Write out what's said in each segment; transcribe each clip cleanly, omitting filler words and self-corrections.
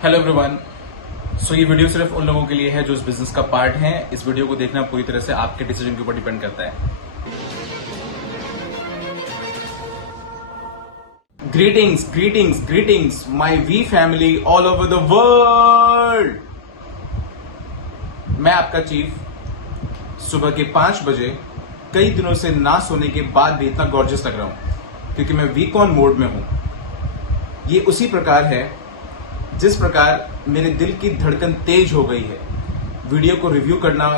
Hello everyone. सो ये video सिर्फ उन लोगों के लिए है जो इस बिजनेस का पार्ट हैं। इस वीडियो को देखना पूरी तरह से आपके डिसीजन के ऊपर डिपेंड करता है। Greetings greetings greetings my we family all over the world. मैं आपका चीफ सुबह के 5 बजे कई दिनों से ना सोने के बाद भी इतना गॉर्जियस लग रहा हूं क्योंकि मैं वीकॉन मोड में हूं। ये उसी प्रकार है जिस प्रकार मेरे दिल की धड़कन तेज हो गई है। वीडियो को रिव्यू करना,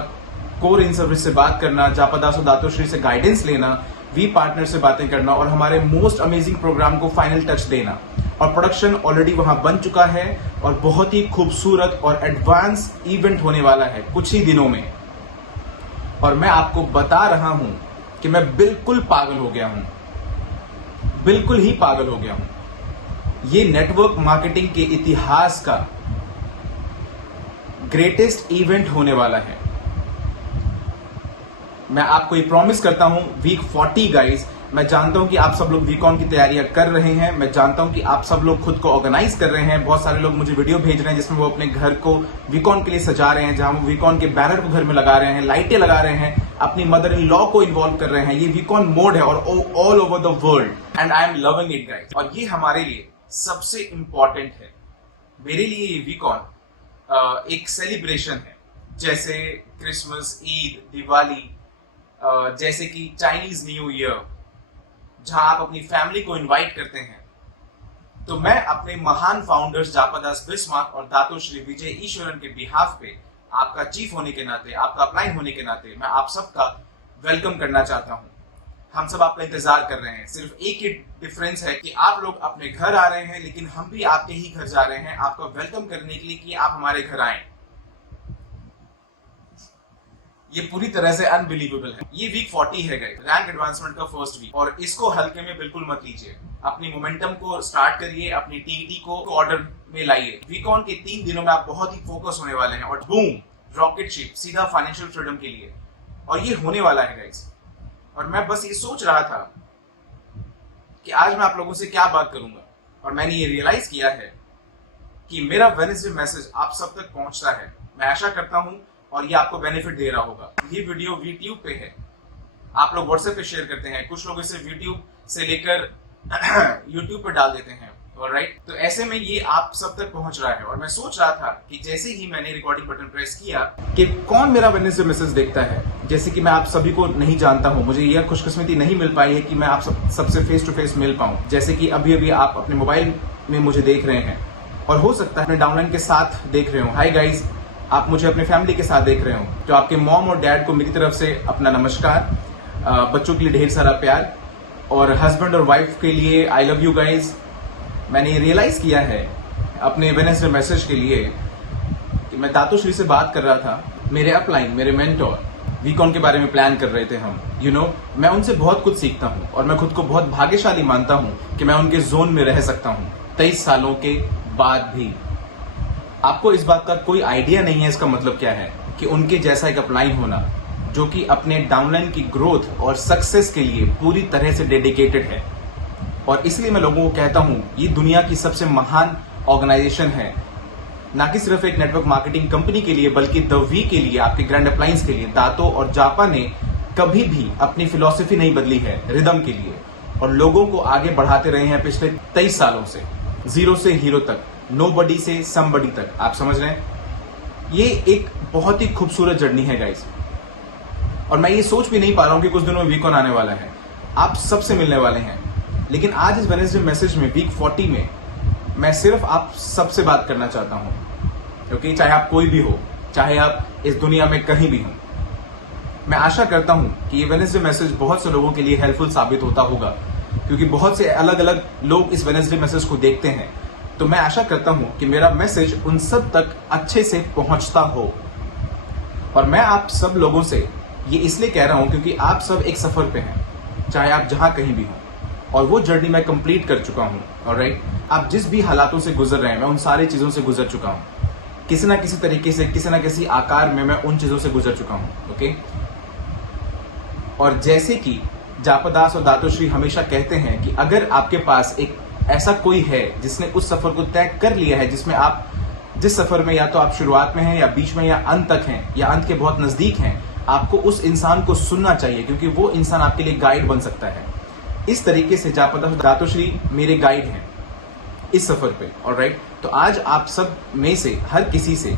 कोर इन सर्विस से बात करना, जापादास और दातोश्री से गाइडेंस लेना, वी पार्टनर से बातें करना और हमारे मोस्ट अमेजिंग प्रोग्राम को फाइनल टच देना। और प्रोडक्शन ऑलरेडी वहां बन चुका है और बहुत ही खूबसूरत और एडवांस इवेंट होने वाला है कुछ ही दिनों में। और मैं आपको बता रहा हूं कि मैं बिल्कुल पागल हो गया हूं, बिल्कुल ही पागल हो गया हूं। ये नेटवर्क मार्केटिंग के इतिहास का ग्रेटेस्ट इवेंट होने वाला है। मैं आपको ये प्रॉमिस करता हूं, वीक 40 गाइस। मैं जानता हूं कि आप सब लोग वीकॉन की तैयारियां कर रहे हैं। मैं जानता हूं कि आप सब लोग खुद को ऑर्गेनाइज कर रहे हैं। बहुत सारे लोग मुझे वीडियो भेज रहे हैं जिसमें वो अपने घर को वीकॉन के लिए सजा रहे हैं, जहां वो वीकॉन के बैनर को घर में लगा रहे हैं, लाइटें लगा रहे हैं, अपनी मदर इन लॉ को इन्वॉल्व कर रहे हैं। ये वीकॉन मोड है और all over the world and I am loving it guys. और ये हमारे लिए सबसे इंपॉर्टेंट है। मेरे लिए ये वीकॉन एक सेलिब्रेशन है, जैसे क्रिसमस, ईद, दिवाली, जैसे कि चाइनीज न्यू ईयर, जहां आप अपनी फैमिली को इनवाइट करते हैं। तो मैं अपने महान फाउंडर्स जापादास बिस्मार्क और दातोश्री विजय ईश्वरन के बिहाफ पे आपका चीफ होने के नाते, आपका अपलाइन होने के नाते मैं आप सबका वेलकम करना चाहता हूं। हम सब आपका इंतजार कर रहे हैं। सिर्फ एक ही डिफरेंस है कि आप लोग अपने घर आ रहे हैं, लेकिन हम भी आपके ही घर जा रहे हैं आपका वेलकम करने के लिए कि आप हमारे घर आए। ये पूरी तरह से अनबिलीवेबल है। ये वीक 40 है गाइस, रैंक एडवांसमेंट का फर्स्ट वीक, और इसको हल्के में बिल्कुल मत लीजिए। अपनी मोमेंटम को स्टार्ट करिए, अपनी टीटी को ऑर्डर में लाइए। वीकॉन के 3 दिनों में आप बहुत ही फोकस होने वाले हैं और बूम, रॉकेट शिप सीधा फाइनेंशियल फ्रीडम के लिए। और ये होने वाला है गाइस। और मैं बस ये सोच रहा था कि आज मैं आप लोगों से क्या बात करूंगा, और मैंने ये रियलाइज किया है कि मेरा वेडनेसडे मैसेज आप सब तक पहुंचता है। मैं आशा करता हूं और ये आपको बेनिफिट दे रहा होगा। ये वीडियो वीट्यूब पे है, आप लोग व्हाट्सएप पे शेयर करते हैं, कुछ लोग इसे वीट्यूब से लेकर यूट्यूब पे डाल देते हैं, ऑलराइट। तो ऐसे में ये आप सब तक पहुंच रहा है। और मैं सोच रहा था कि जैसे ही मैंने रिकॉर्डिंग बटन प्रेस किया कि कौन मेरा वेडनेसडे मैसेज देखता है। जैसे कि मैं आप सभी को नहीं जानता हूं, मुझे यह खुशकिस्मती नहीं मिल पाई है कि मैं आप सबसे फेस टू फेस मिल पाऊं। जैसे कि अभी अभी आप अपने मोबाइल में मुझे देख रहे हैं, और हो सकता है अपने डाउनलाइन के साथ देख रहे हो। हाय गाइज, आप मुझे अपने फैमिली के साथ देख रहे हो। तो आपके मॉम और डैड को मेरी तरफ से अपना नमस्कार, बच्चों के लिए ढेर सारा प्यार, और हस्बैंड और वाइफ के लिए आई लव यू गाइज। मैंने ये रियलाइज किया है अपने वेडनेसडे मैसेज के लिए कि मैं दातोश्री से बात कर रहा था, मेरे अपलाइन, मेरे मेंटोर, वीकॉन के बारे में प्लान कर रहे थे हम। मैं उनसे बहुत कुछ सीखता हूं और मैं खुद को बहुत भाग्यशाली मानता हूं कि मैं उनके जोन में रह सकता हूं 23 सालों के बाद भी। आपको इस बात का कोई आइडिया नहीं है इसका मतलब क्या है कि उनके जैसा एक अपलाइन होना जो कि अपने डाउनलाइन की ग्रोथ और सक्सेस के लिए पूरी तरह से डेडिकेटेड है। और इसलिए मैं लोगों को कहता हूं, ये दुनिया की सबसे महान ऑर्गेनाइजेशन है, ना कि सिर्फ एक नेटवर्क मार्केटिंग कंपनी के लिए, बल्कि द वी के लिए, आपके ग्रैंड अप्लायंस के लिए। दातो और जापा ने कभी भी अपनी फिलॉसफी नहीं बदली है रिदम के लिए, और लोगों को आगे बढ़ाते रहे हैं पिछले 23 सालों से, जीरो से हीरो तक, नोबडी से समबडी तक। आप समझ रहे हैं, ये एक बहुत ही खूबसूरत जर्नी है गाइस। और मैं ये सोच भी नहीं पा रहा हूं कि कुछ दिनों में वीकॉन आने वाला है, आप सबसे मिलने वाले हैं। लेकिन आज इस वेडनेसडे मैसेज में, वीक 40 में, मैं सिर्फ आप सबसे बात करना चाहता हूं, क्योंकि चाहे आप कोई भी हो, चाहे आप इस दुनिया में कहीं भी हो, मैं आशा करता हूं कि ये वेडनेसडे मैसेज बहुत से लोगों के लिए हेल्पफुल साबित होता होगा, क्योंकि बहुत से अलग अलग लोग इस वेडनेसडे मैसेज को देखते हैं। तो मैं आशा करता हूं कि मेरा मैसेज उन सब तक अच्छे से पहुंचता हो। और मैं आप सब लोगों से ये इसलिए कह रहा हूं क्योंकि आप सब एक सफर पे हैं, चाहे आप जहां कहीं भी हो, और वो जर्नी मैं कंप्लीट कर चुका हूं। ऑलराइट, आप जिस भी हालातों से गुजर रहे हैं, मैं उन सारी चीजों से गुजर चुका हूं। किसी ना किसी तरीके से, किसी ना किसी आकार में मैं उन चीजों से गुजर चुका हूं। ओके, और जैसे कि जापादास और दातोश्री हमेशा कहते हैं कि अगर आपके पास एक ऐसा कोई है जिसने उस सफर को तय कर लिया है, जिसमें आप जिस सफर में या तो आप शुरुआत में हैं या बीच में या अंत तक हैं या अंत के बहुत नजदीक हैं, आपको उस इंसान को सुनना चाहिए, क्योंकि वो इंसान आपके लिए गाइड बन सकता है। इस तरीके से जापदा दातोश्री मेरे गाइड हैं इस सफर पे। ऑलराइट, तो आज आप सब में से हर किसी से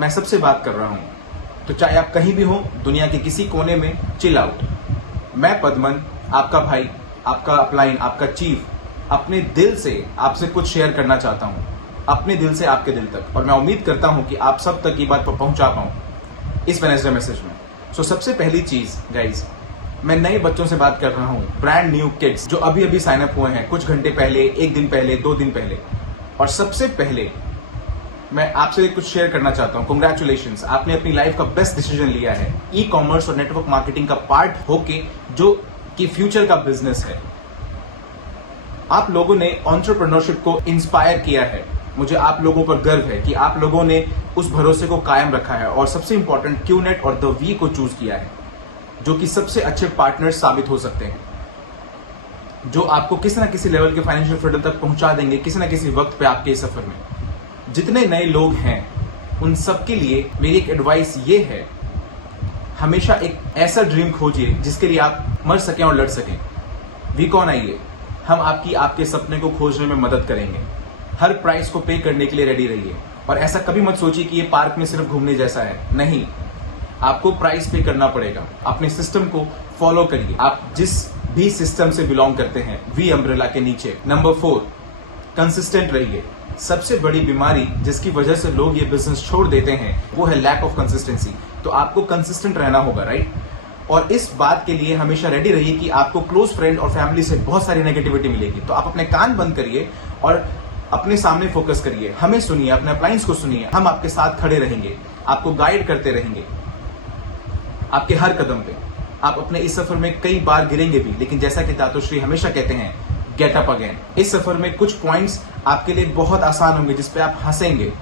मैं सबसे बात कर रहा हूं, तो चाहे आप कहीं भी हो दुनिया के किसी कोने में, चिल आउट। मैं पद्मन, आपका भाई, आपका अपलाइन, आपका चीफ, अपने दिल से आपसे कुछ शेयर करना चाहता हूं, अपने दिल से आपके दिल तक, और मैं उम्मीद करता हूं कि आप सब तक ये बात पहुंचा पाऊं इस वेडनेसडे मैसेज में। सो सबसे पहली चीज गाइज, मैं नए बच्चों से बात कर रहा हूं, ब्रांड न्यू किड्स जो अभी अभी साइन अप हुए हैं, कुछ घंटे पहले, एक दिन पहले, 2 दिन पहले। और सबसे पहले मैं आपसे कुछ शेयर करना चाहता हूं। कांग्रेचुलेशंस, आपने अपनी लाइफ का बेस्ट डिसीजन लिया है, ई कॉमर्स और नेटवर्क मार्केटिंग का पार्ट होके, जो कि फ्यूचर का बिजनेस है। आप लोगों ने एंटरप्रेन्योरशिप को इंस्पायर किया है। मुझे आप लोगों पर गर्व है कि आप लोगों ने उस भरोसे को कायम रखा है, और सबसे इंपॉर्टेंट क्यूनेट और द वी को चूज किया है, जो कि सबसे अच्छे पार्टनर्स साबित हो सकते हैं, जो आपको किसी ना किसी लेवल के फाइनेंशियल फ्रीडम तक पहुंचा देंगे किसी ना किसी वक्त पे आपके इस सफर में। जितने नए लोग हैं उन सबके लिए मेरी एक एडवाइस ये है, हमेशा एक ऐसा ड्रीम खोजिए जिसके लिए आप मर सकें और लड़ सकें। वी कौन आइए, हम आपके सपने को खोजने में मदद करेंगे। हर प्राइस को पे करने के लिए रेडी रहिए, और ऐसा कभी मत सोचिए कि ये पार्क में सिर्फ घूमने जैसा है। नहीं, आपको प्राइस पे करना पड़ेगा। अपने सिस्टम को फॉलो करिए, आप जिस भी सिस्टम से बिलोंग करते हैं, वी अम्ब्रेला के नीचे। नंबर 4, कंसिस्टेंट रहिए। सबसे बड़ी बीमारी जिसकी वजह से लोग ये बिजनेस छोड़ देते हैं वो है लैक ऑफ कंसिस्टेंसी। तो आपको कंसिस्टेंट रहना होगा, राइट? और इस बात के लिए हमेशा रेडी रहिए कि आपको क्लोज फ्रेंड और फैमिली से बहुत सारी नेगेटिविटी मिलेगी। तो आप अपने कान बंद करिए और अपने सामने फोकस करिए, हमें सुनिए, अपने अप्लायंस को सुनिए। हम आपके साथ खड़े रहेंगे, आपको गाइड करते रहेंगे आपके हर कदम पे। आप अपने इस सफर में कई बार गिरेंगे भी, लेकिन जैसा कि दातोश्री हमेशा कहते हैं, गेट अप अगेन। इस सफर में कुछ पॉइंट्स आपके लिए बहुत आसान होंगे जिसपे आप हंसेंगे,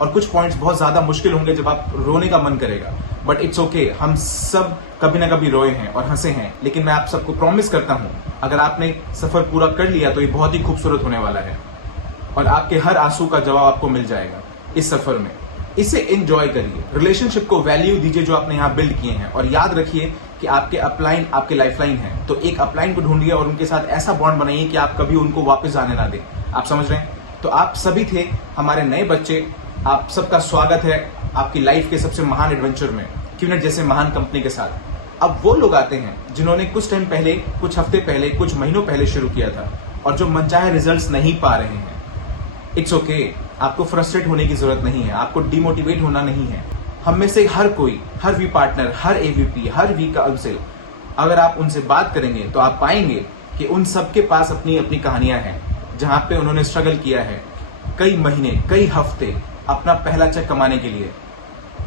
और कुछ पॉइंट्स बहुत ज्यादा मुश्किल होंगे जब आप रोने का मन करेगा। बट इट्स ओके, हम सब कभी ना कभी रोए हैं और हंसे हैं। लेकिन मैं आप सबको प्रॉमिस करता हूं, अगर आपने सफर पूरा कर लिया तो ये बहुत ही खूबसूरत होने वाला है, और आपके हर आंसू का जवाब आपको मिल जाएगा इस सफर में। इसे एंजॉय करिए, रिलेशनशिप को वैल्यू दीजिए जो आपने यहाँ बिल्ड किए हैं, और याद रखिए कि आपके अपलाइन आपके लाइफलाइन है। तो एक अपलाइन को ढूंढिए और उनके साथ ऐसा बॉन्ड बनाइए कि आप कभी उनको वापस आने ना दें। आप समझ रहे हैं? तो आप सभी थे हमारे नए बच्चे, आप सबका स्वागत है आपकी लाइफ के सबसे महान एडवेंचर में, क्यूनेट जैसे महान कंपनी के साथ। अब वो लोग आते हैं जिन्होंने कुछ टाइम पहले, कुछ हफ्ते पहले, कुछ महीनों पहले शुरू किया था, और जो मनचाहे रिजल्ट्स नहीं पा रहे हैं। इट्स ओके, आपको फ्रस्ट्रेट होने की जरूरत नहीं है, आपको डिमोटिवेट होना नहीं है। हम में से हर कोई, हर वी पार्टनर, हर एवीपी, हर वी काउंसिल, अगर आप उनसे बात करेंगे तो आप पाएंगे कि उन सबके पास अपनी अपनी कहानियां हैं, जहां पे उन्होंने स्ट्रगल किया है कई महीने, कई हफ्ते अपना पहला चेक कमाने के लिए,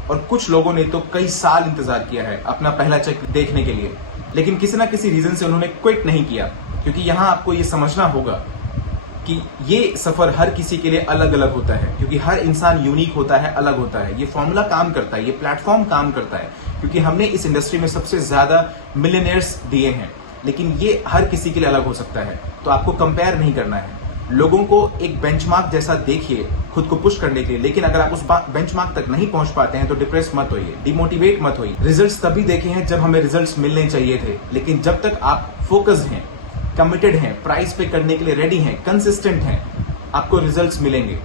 और कुछ लोगों ने तो कई साल इंतजार किया है अपना पहला चेक देखने के लिए, लेकिन किसी ना किसी रीजन से उन्होंने क्विट नहीं किया। क्योंकि यहाँ आपको ये समझना होगा कि ये सफर हर किसी के लिए अलग अलग होता है, क्योंकि हर इंसान यूनिक होता है, अलग होता है। ये फॉर्मूला काम करता है, ये प्लेटफॉर्म काम करता है, क्योंकि हमने इस इंडस्ट्री में सबसे ज्यादा मिलियनेयर्स दिए हैं, लेकिन ये हर किसी के लिए अलग हो सकता है। तो आपको कंपेयर नहीं करना है, लोगों को एक बेंचमार्क जैसा देखिए खुद को पुश करने के लिए। लेकिन अगर आप उस बेंचमार्क तक नहीं पहुंच पाते हैं तो डिप्रेस मत होइए, डिमोटिवेट मत होइए। रिजल्ट्स तभी देखे हैं जब हमें रिजल्ट्स मिलने चाहिए थे, लेकिन जब तक आप फोकस्ड हैं, कमिटेड हैं, प्राइस पे करने के लिए रेडी हैं, कंसिस्टेंट हैं, आपको रिजल्ट्स मिलेंगे।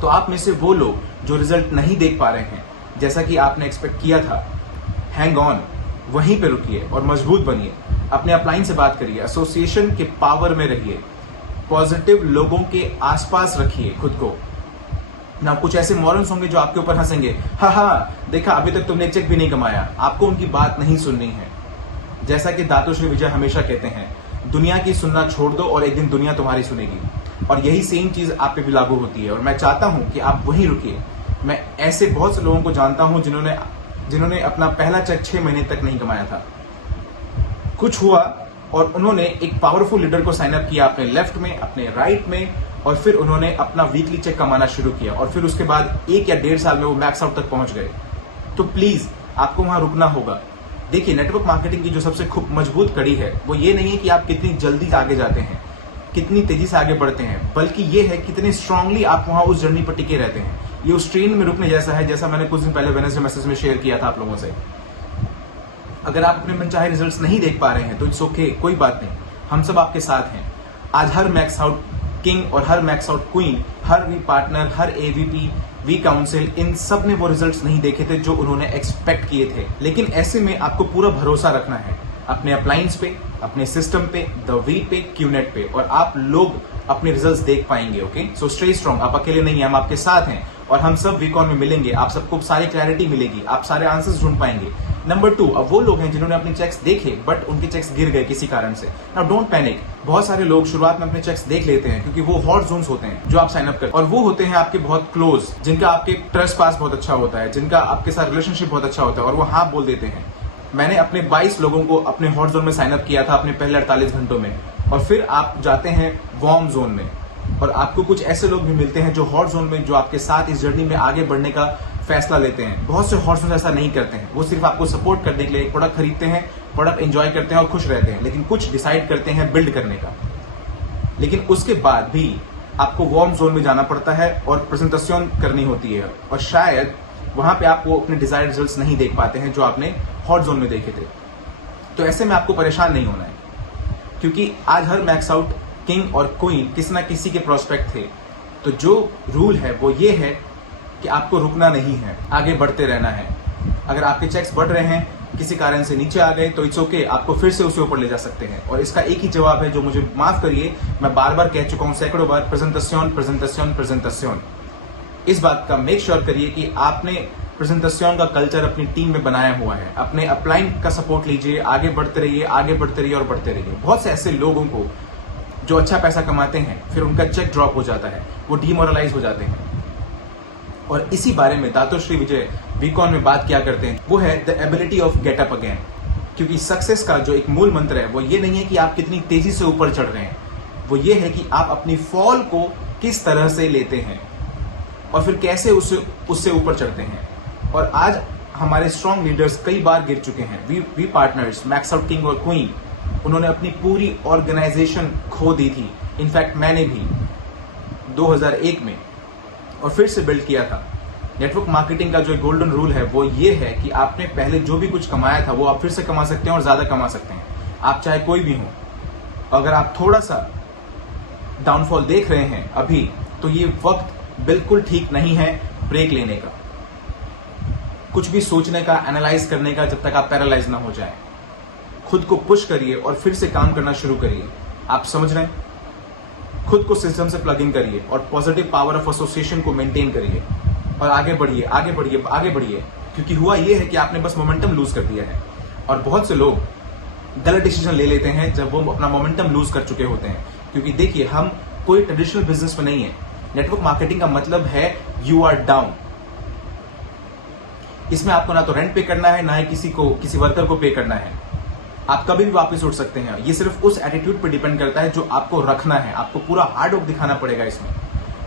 तो आप में से वो लोग जो रिजल्ट नहीं देख पा रहे हैं जैसा कि आपने एक्सपेक्ट किया था, हैंग ऑन, वहीं पे रुकिए और मजबूत बनिए। अपने अपलाइन से बात करिए, एसोसिएशन के पावर में रहिए, पॉजिटिव लोगों के आसपास रखिए खुद को। ना कुछ ऐसे मॉरल्स होंगे जो आपके ऊपर हंसेंगे, हाँ देखा अभी तक तुमने चेक भी नहीं कमाया। आपको उनकी बात नहीं सुननी है। जैसा कि दातोश्री विजय हमेशा कहते हैं, दुनिया की सुनना छोड़ दो और एक दिन दुनिया तुम्हारी सुनेगी। और यही सेम चीज आप पे भी लागू होती है, और मैं चाहता हूं कि आप वहीं रुकिए। मैं ऐसे बहुत से लोगों को जानता हूं जिन्होंने अपना पहला चेक 6 महीने तक नहीं कमाया था। कुछ हुआ और उन्होंने एक पावरफुल लीडर को साइन अप किया अपने लेफ्ट में, अपने राइट में, और फिर उन्होंने अपना वीकली चेक कमाना शुरू किया, और फिर उसके बाद 1 या 1.5 साल में वो मैक्स आउट तक पहुंच गए। तो प्लीज आपको वहां रुकना होगा। देखिए, नेटवर्क मार्केटिंग की जो सबसे खूब मजबूत कड़ी है वो ये नहीं है कि आप कितनी जल्दी आगे जाते हैं, कितनी तेजी से आगे बढ़ते हैं, बल्कि ये है कितने स्ट्रांगली आप वहां उस जर्नी पर टिके रहते हैं। ये उस ट्रेन में रुकने जैसा है, जैसा मैंने कुछ दिन पहले वेडनेसडे मैसेज में शेयर किया था आप लोगों से। अगर आप अपने मनचाहे रिजल्ट्स नहीं देख पा रहे हैं तो इट्स ओके, कोई बात नहीं, हम सब आपके साथ हैं। आज हर मैक्स आउट किंग और हर मैक्स आउट क्वीन, हर वी पार्टनर, हर एवीपी, वी काउंसिल, इन सब ने वो रिजल्ट्स नहीं देखे थे जो उन्होंने एक्सपेक्ट किए थे। लेकिन ऐसे में आपको पूरा भरोसा रखना है अपने अपलायंस पे, अपने सिस्टम पे, द वी पे, क्यूनेट पे, और आप लोग अपने रिजल्ट्स देख पाएंगे। ओके, सो स्टे स्ट्रॉन्ग, आप अकेले नहीं हैं, हम आपके साथ हैं और हम सब वीकॉन में मिलेंगे। आप सबको सारी क्लैरिटी मिलेगी, आप सारे आंसर्स ढूंढ पाएंगे। नंबर 2, अब वो लोग हैं जिन्होंने अपने चेक्स देखे बट उनके चेक्स गिर गए किसी कारण से। Now don't panic. बहुत सारे लोग शुरुआत में अपने चेक्स देख लेते हैं क्योंकि वो हॉट जोन्स होते हैं जो आप साइन अप करते हैं, और वो होते हैं आपके बहुत क्लोज, जिनका आपके ट्रस्ट पास बहुत अच्छा होता है, जिनका आपके साथ रिलेशनशिप बहुत अच्छा होता है, और वो हाँ बोल देते हैं। मैंने अपने 22 लोगों को अपने हॉट जोन में साइन अप किया था अपने पहले 48 घंटों में, और फिर आप जाते हैं वार्म जोन में, और आपको कुछ ऐसे लोग भी मिलते हैं जो हॉट जोन में, जो आपके साथ इस जर्नी में आगे बढ़ने का फैसला लेते हैं। बहुत से हॉट जोन ऐसा नहीं करते हैं, वो सिर्फ आपको सपोर्ट करने के लिए एक प्रोडक्ट खरीदते हैं, प्रोडक्ट एंजॉय करते हैं और खुश रहते हैं, लेकिन कुछ डिसाइड करते हैं बिल्ड करने का। लेकिन उसके बाद भी आपको वार्म जोन में जाना पड़ता है और प्रेजेंटेशन करनी होती है, और शायद वहां पे आप वो अपने डिजायर्ड रिजल्ट्स नहीं देख पाते हैं जो आपने हॉट जोन में देखे थे। तो ऐसे में आपको परेशान नहीं होना है, क्योंकि आज हर मैक्स आउट किंग और क्वीन किसी ना किसी के प्रोस्पेक्ट थे। तो जो रूल है वो ये है कि आपको रुकना नहीं है, आगे बढ़ते रहना है। अगर आपके चेक्स बढ़ रहे हैं, किसी कारण से नीचे आ गए, तो इट्स ओके, आपको फिर से उसे ऊपर ले जा सकते हैं। और इसका एक ही जवाब है जो मुझे माफ करिए, मैं बार बार कह चुका हूं सैकड़ों बार, प्रेजेंटेशन प्रेजेंटेशन प्रेजेंटेशन। इस बात का मेक श्योर करिए कि आपने प्रेजेंटेशन का कल्चर अपनी टीम में बनाया हुआ है। अपने अपलाइन का सपोर्ट लीजिए, आगे बढ़ते रहिए, आगे बढ़ते रहिए और बढ़ते रहिए। बहुत से ऐसे लोगों को जो अच्छा पैसा कमाते हैं, फिर उनका चेक ड्रॉप हो जाता है, वो डीमोरलाइज हो जाते हैं। और इसी बारे में दातोश्री विजय वीकॉन में बात किया करते हैं, वो है the ability of get up again. क्योंकि सक्सेस का जो एक मूल मंत्र है वो ये नहीं है कि आप कितनी तेजी से ऊपर चढ़ रहे हैं, वो ये है कि आप अपनी फॉल को किस तरह से लेते हैं और फिर कैसे उससे ऊपर चढ़ते हैं। और आज हमारे स्ट्रॉन्ग लीडर्स कई बार गिर चुके हैं। We partners, max out king और क्वीन, उन्होंने अपनी पूरी ऑर्गेनाइजेशन खो दी थी। इनफैक्ट मैंने भी 2001 में, और फिर से बिल्ड किया था। नेटवर्क मार्केटिंग का जो गोल्डन रूल है वो ये है कि आपने पहले जो भी कुछ कमाया था वो आप फिर से कमा सकते हैं और ज्यादा कमा सकते हैं, आप चाहे कोई भी हो। अगर आप थोड़ा सा डाउनफॉल देख रहे हैं अभी, तो ये वक्त बिल्कुल ठीक नहीं है ब्रेक लेने का, कुछ भी सोचने का, एनालाइज करने का, जब तक आप पैरालाइज ना हो जाए। खुद को पुश करिए और फिर से काम करना शुरू करिए। आप समझ रहे हैं? खुद को सिस्टम से प्लग इन करिए और पॉजिटिव पावर ऑफ एसोसिएशन को मेंटेन करिए और आगे बढ़िए, आगे बढ़िए, आगे बढ़िए। क्योंकि हुआ ये है कि आपने बस मोमेंटम लूज कर दिया है, और बहुत से लोग गलत डिसीजन ले लेते हैं जब वो अपना मोमेंटम लूज कर चुके होते हैं। क्योंकि देखिए, हम कोई ट्रेडिशनल बिजनेस में नहीं है। नेटवर्क मार्केटिंग का मतलब है यू आर डाउन। इसमें आपको ना तो रेंट पे करना है, ना ही किसी वर्कर को पे करना है। आप कभी भी वापस उठ सकते हैं। ये सिर्फ उस एटीट्यूड पे डिपेंड करता है जो आपको रखना है। आपको पूरा हार्ड वर्क दिखाना पड़ेगा इसमें,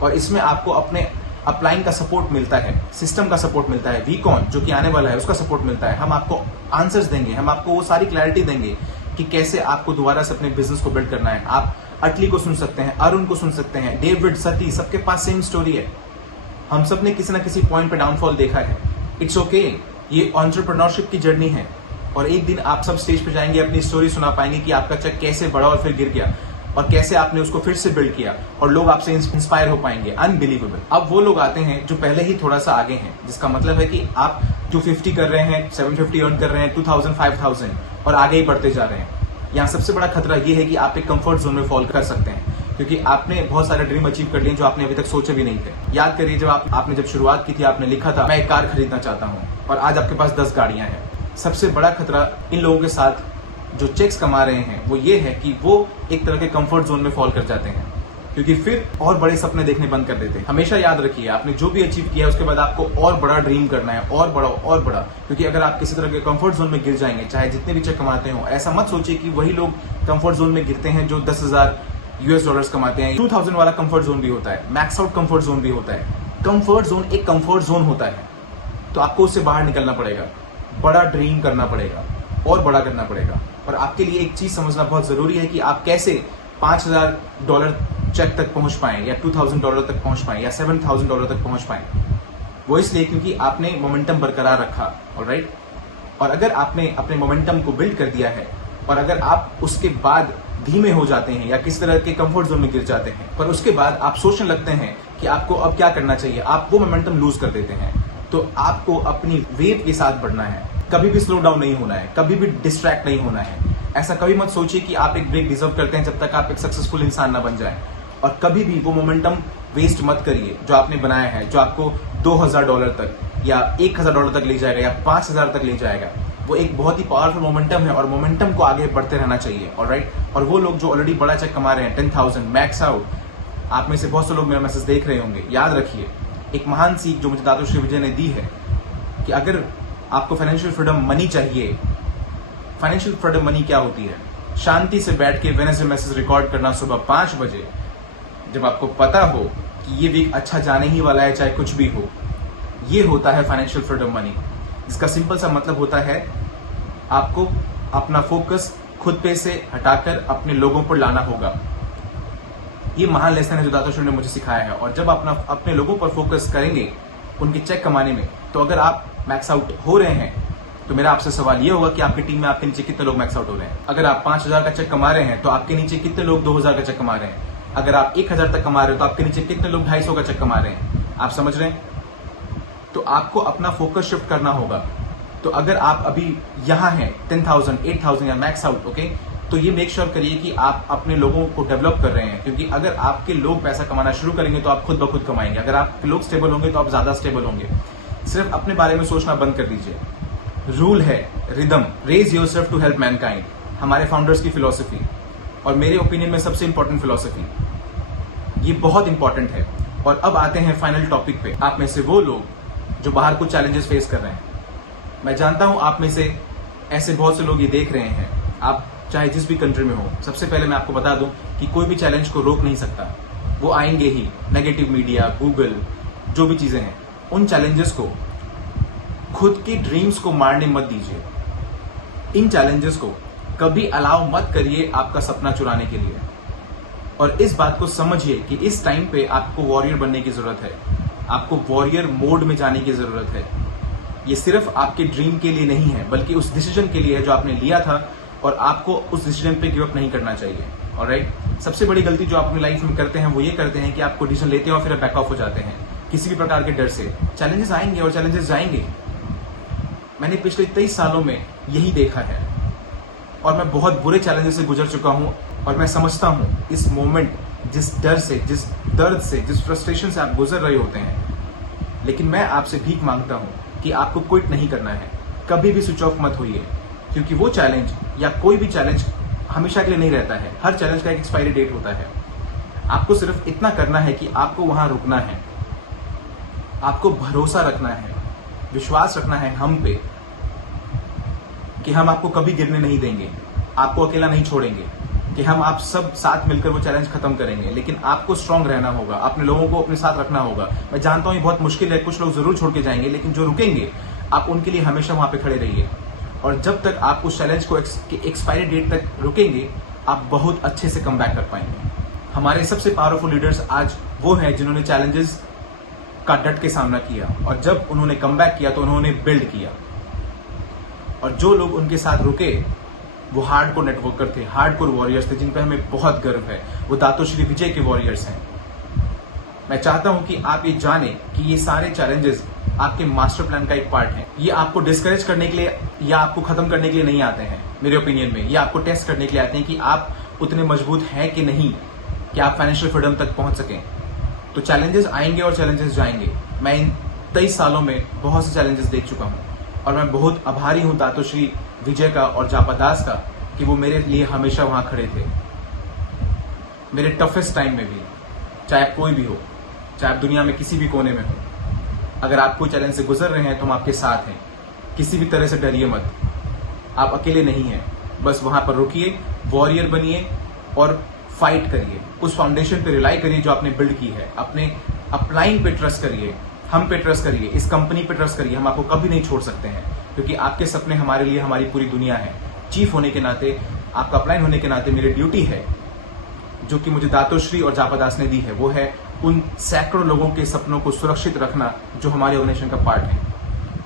और इसमें आपको अपने अपलाइन का सपोर्ट मिलता है, सिस्टम का सपोर्ट मिलता है, वीकॉन जो कि आने वाला है उसका सपोर्ट मिलता है। हम आपको आंसर्स देंगे, हम आपको वो सारी क्लैरिटी देंगे कि कैसे आपको दोबारा से अपने बिजनेस को बिल्ड करना है। आप अटली को सुन सकते हैं, अरुण को सुन सकते हैं, डेविड, सती, सबके पास सेम स्टोरी है। हम सब ने किसी ना किसी पॉइंट पे डाउनफॉल देखा है। इट्स ओके, ये एंटरप्रेन्योरशिप की जर्नी है, और एक दिन आप सब स्टेज पे जाएंगे, अपनी स्टोरी सुना पाएंगे कि आपका चेक कैसे बढ़ा और फिर गिर गया, और कैसे आपने उसको फिर से बिल्ड किया, और लोग आपसे इंस्पायर हो पाएंगे। अनबिलीवेबल। अब वो लोग आते हैं जो पहले ही थोड़ा सा आगे हैं, जिसका मतलब है कि आप 250 कर रहे हैं, 750 अर्न कर रहे हैं, 2000, 5000 और आगे ही बढ़ते जा रहे हैं। यहाँ सबसे बड़ा खतरा ये है कि आप एक कंफर्ट जोन में फॉल कर सकते हैं, क्योंकि आपने बहुत सारे ड्रीम अचीव कर लिए जो आपने अभी तक सोचे भी नहीं थे। याद करिए, जब आपने जब शुरुआत की थी, आपने लिखा था मैं एक कार खरीदना चाहता हूँ, और आज आपके पास 10 गाड़ियां हैं। सबसे बड़ा खतरा इन लोगों के साथ जो चेक्स कमा रहे हैं वो ये है कि वो एक तरह के कंफर्ट जोन में फॉल कर जाते हैं, क्योंकि फिर और बड़े सपने देखने बंद कर देते हैं। हमेशा याद रखिए, आपने जो भी अचीव किया है उसके बाद आपको और बड़ा ड्रीम करना है, और बड़ा और बड़ा। क्योंकि अगर आप किसी तरह के कंफर्ट जोन में गिर जाएंगे, चाहे जितने भी चेक कमाते हो, ऐसा मत सोचिए कि वही लोग कंफर्ट जोन में गिरते हैं जो $10,000 कमाते हैं। 2000 वाला कंफर्ट जोन भी होता है, मैक्स आउट कंफर्ट जोन भी होता है। कंफर्ट जोन एक कंफर्ट जोन होता है, तो आपको उससे बाहर निकलना पड़ेगा, बड़ा ड्रीम करना पड़ेगा और बड़ा करना पड़ेगा। और आपके लिए एक चीज समझना बहुत जरूरी है कि आप कैसे $5,000 चेक तक पहुंच पाए या $2,000 तक पहुंच पाए या $7,000 तक पहुंच पाए, वो इसलिए क्योंकि आपने मोमेंटम बरकरार रखा। ऑलराइट, और अगर आपने अपने मोमेंटम को बिल्ड कर दिया है और अगर आप उसके बाद धीमे हो जाते हैं या किस तरह के कंफर्ट जोन में गिर जाते हैं, पर उसके बाद आप सोचने लगते हैं कि आपको अब क्या करना चाहिए, आप वो मोमेंटम लूज कर देते हैं। तो आपको अपनी वेव के साथ बढ़ना है, कभी भी स्लो डाउन नहीं होना है, कभी भी डिस्ट्रैक्ट नहीं होना है। ऐसा कभी मत सोचिए कि आप एक ब्रेक डिजर्व करते हैं जब तक आप एक सक्सेसफुल इंसान ना बन जाए। और कभी भी वो मोमेंटम वेस्ट मत करिए जो आपने बनाया है, जो आपको $2,000 तक या $1,000 तक ले जाएगा या 5,000 तक ले जाएगा। वो एक बहुत ही पावरफुल मोमेंटम है और मोमेंटम को आगे बढ़ते रहना चाहिए। ऑलराइट, और वो लोग जो ऑलरेडी बड़ा चेक कमा रहे हैं 10,000 मैक्स आउट, आप में से बहुत से लोग मेरा मैसेज देख रहे होंगे, याद रखिए एक महान सीख जो मुझे दातोश्री विजय ने दी है कि अगर आपको फाइनेंशियल फ्रीडम मनी चाहिए, फाइनेंशियल फ्रीडम मनी क्या होती है? शांति से बैठ के वेडनेसडे मैसेज रिकॉर्ड करना सुबह 5 बजे, जब आपको पता हो कि ये वीक अच्छा जाने ही वाला है चाहे कुछ भी हो। ये होता है फाइनेंशियल फ्रीडम मनी। इसका सिंपल सा मतलब होता है आपको अपना फोकस खुद पे से हटाकर अपने लोगों पर लाना होगा। ये महान लेसन है जो दातोश्री ने मुझे सिखाया है। और जब अपने लोगों पर फोकस करेंगे उनके चेक कमाने में, तो अगर आप मैक्स आउट हो रहे हैं तो मेरा आपसे सवाल ये होगा कि आपकी टीम में आपके नीचे कितने लोग मैक्स आउट हो रहे हैं। अगर आप 5,000 का चेक कमा रहे हैं तो आपके नीचे कितने लोग 2,000 का चेक कमा रहे हैं। अगर आप 1,000 तक कमा रहे हो तो आपके नीचे कितने लोग 250 का चेक कमा रहे हैं। आप समझ रहे हैं? तो आपको अपना फोकस शिफ्ट करना होगा। तो अगर आप अभी यहाँ हैं 10,000, 8,000 या मैक्स आउट, ओके, तो ये मेक श्योर करिए कि आप अपने लोगों को डेवलप कर रहे हैं, क्योंकि अगर आपके लोग पैसा कमाना शुरू करेंगे तो आप खुद ब खुद कमाएंगे। अगर आपके लोग स्टेबल होंगे तो आप ज्यादा स्टेबल होंगे। सिर्फ अपने बारे में सोचना बंद कर दीजिए। रूल है rhythm, raise yourself to help mankind, हमारे फाउंडर्स की फिलॉसफी और मेरे ओपिनियन में सबसे इंपॉर्टेंट फिलॉसफी। ये बहुत इंपॉर्टेंट है। और अब आते हैं फाइनल टॉपिक पे। आप में से वो लोग जो बाहर कुछ चैलेंजेस फेस कर रहे हैं, मैं जानता हूं आप में से ऐसे बहुत से लोग ये देख रहे हैं, आप चाहे जिस भी कंट्री में हो। सबसे पहले मैं आपको बता दूं कि कोई भी चैलेंज को रोक नहीं सकता, वो आएंगे ही। नेगेटिव मीडिया, गूगल, जो भी चीजें हैं, उन चैलेंजेस को, खुद की ड्रीम्स को मारने मत दीजिए। इन चैलेंजेस को कभी अलाउ मत करिए आपका सपना चुराने के लिए। और इस बात को समझिए कि इस टाइम पे आपको वॉरियर बनने की जरूरत है, आपको वॉरियर मोड में जाने की जरूरत है। ये सिर्फ आपके ड्रीम के लिए नहीं है, बल्कि उस डिसीजन के लिए है जो आपने लिया था, और आपको उस डिसीजन पे गिव अप नहीं करना चाहिए। ऑलराइट, सबसे बड़ी गलती जो आप अपनी लाइफ में करते हैं वो ये करते हैं कि आपको डिसीजन लेते हैं और फिर बैक ऑफ हो जाते हैं किसी भी प्रकार के डर से। चैलेंजेस आएंगे और चैलेंजेस जाएंगे। मैंने पिछले 23 सालों में यही देखा है और मैं बहुत बुरे चैलेंजेस से गुजर चुका हूं और मैं समझता हूं इस मोमेंट, जिस डर से, जिस दर्द से, जिस फ्रस्ट्रेशन से आप गुजर रहे होते हैं। लेकिन मैं आपसे भीख मांगता हूं कि आपको क्विट नहीं करना है, कभी भी स्विच ऑफ मत होइए, क्योंकि वो चैलेंज या कोई भी चैलेंज हमेशा के लिए नहीं रहता है। हर चैलेंज का एक एक्सपायरी डेट होता है। आपको सिर्फ इतना करना है कि आपको वहां रुकना है, आपको भरोसा रखना है, विश्वास रखना है हम पे कि हम आपको कभी गिरने नहीं देंगे, आपको अकेला नहीं छोड़ेंगे, कि हम आप सब साथ मिलकर वो चैलेंज खत्म करेंगे। लेकिन आपको स्ट्रांग रहना होगा, अपने लोगों को अपने साथ रखना होगा। मैं जानता हूं ये बहुत मुश्किल है, कुछ लोग जरूर छोड़ के जाएंगे, लेकिन जो रुकेंगे आप उनके लिए हमेशा वहां पे खड़े रहिए। और जब तक आप उस चैलेंज को एक्सपायरी डेट तक रुकेंगे, आप बहुत अच्छे से कम बैक कर पाएंगे। हमारे सबसे पावरफुल लीडर्स आज वो हैं जिन्होंने चैलेंजेस का डट के सामना किया, और जब उन्होंने कम बैक किया तो उन्होंने बिल्ड किया। और जो लोग उनके साथ रुके वो हार्डकोर नेटवर्कर थे, हार्डकोर वॉरियर्स थे, जिन पर हमें बहुत गर्व है। वो दातोश्री विजय के वॉरियर्स हैं। मैं चाहता हूं कि आप ये जाने कि ये सारे चैलेंजेस आपके मास्टर प्लान का एक पार्ट है। ये आपको डिस्करेज करने के लिए या आपको खत्म करने के लिए नहीं आते हैं मेरे ओपिनियन में। ये आपको टेस्ट करने के लिए आते हैं कि आप उतने मजबूत हैं कि नहीं, कि आप फाइनेंशियल फ्रीडम तक पहुंच सकें। तो चैलेंजेस आएंगे और चैलेंजेस जाएंगे। मैं इन 23 सालों में बहुत से चैलेंजेस देख चुका हूं और मैं बहुत आभारी हूं दातोश्री विजय का और जापा दास का कि वो मेरे लिए हमेशा वहां खड़े थे, मेरे टफेस्ट टाइम में भी। चाहे कोई भी हो, चाहे आप दुनिया में किसी भी कोने में हो, अगर आप कोई चैलेंज से गुजर रहे हैं तो हम आपके साथ हैं। किसी भी तरह से डरिए मत, आप अकेले नहीं हैं। बस वहां पर रुकिए, वॉरियर बनिए और फाइट करिए। उस फाउंडेशन पे रिलाई करिए जो आपने बिल्ड की है। अपने अपलाइन पे ट्रस्ट करिए, हम पे ट्रस्ट करिए, इस कंपनी पे ट्रस्ट करिए। हम आपको कभी नहीं छोड़ सकते हैं, क्योंकि आपके सपने हमारे लिए हमारी पूरी दुनिया है। चीफ होने के नाते, आपका अपलाइन होने के नाते मेरी ड्यूटी है जो कि मुझे दातोश्री और जापादास ने दी है, वो है उन सैकड़ों लोगों के सपनों को सुरक्षित रखना जो हमारे ऑर्गेनाइजेशन का पार्ट है।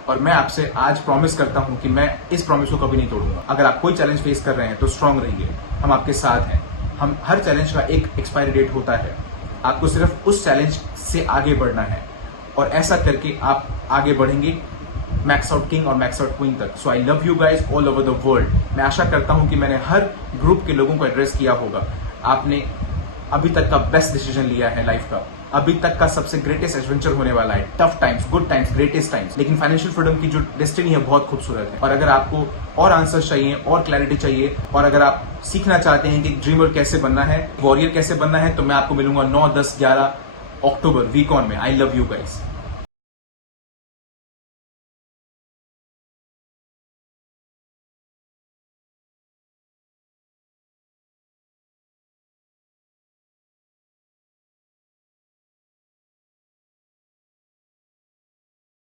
और मैं आपसे आज प्रॉमिस करता हूं कि मैं इस प्रॉमिस को कभी नहीं तोड़ूंगा। अगर आप कोई चैलेंज फेस कर रहे हैं तो स्ट्रांग रहिए, हम आपके साथ हैं। हम हर चैलेंज का एक एक्सपायरी डेट होता है, आपको सिर्फ उस चैलेंज से आगे बढ़ना है और ऐसा करके आप आगे बढ़ेंगे मैक्स आउट किंग और मैक्स आउट क्वीन तक। So I love you guys all over the world. मैं आशा करता हूं कि मैंने हर ग्रुप के लोगों को एड्रेस किया होगा। आपने अभी तक का बेस्ट डिसीजन लिया है लाइफ का, अभी तक का सबसे ग्रेटेस्ट एडवेंचर होने वाला है। Tough times, good times, greatest times. लेकिन फाइनेंशियल फ्रीडम की जो डेस्टिनी है बहुत खूबसूरत है। और अगर आपको और आंसर्स चाहिए और क्लैरिटी चाहिए और अगर आप सीखना चाहते हैं कि ड्रीमर कैसे बनना है, वॉरियर कैसे बनना है, तो मैं आपको मिलूंगा 9, 10, 11 अक्टूबर वीकॉन में। आई लव यू गाइज।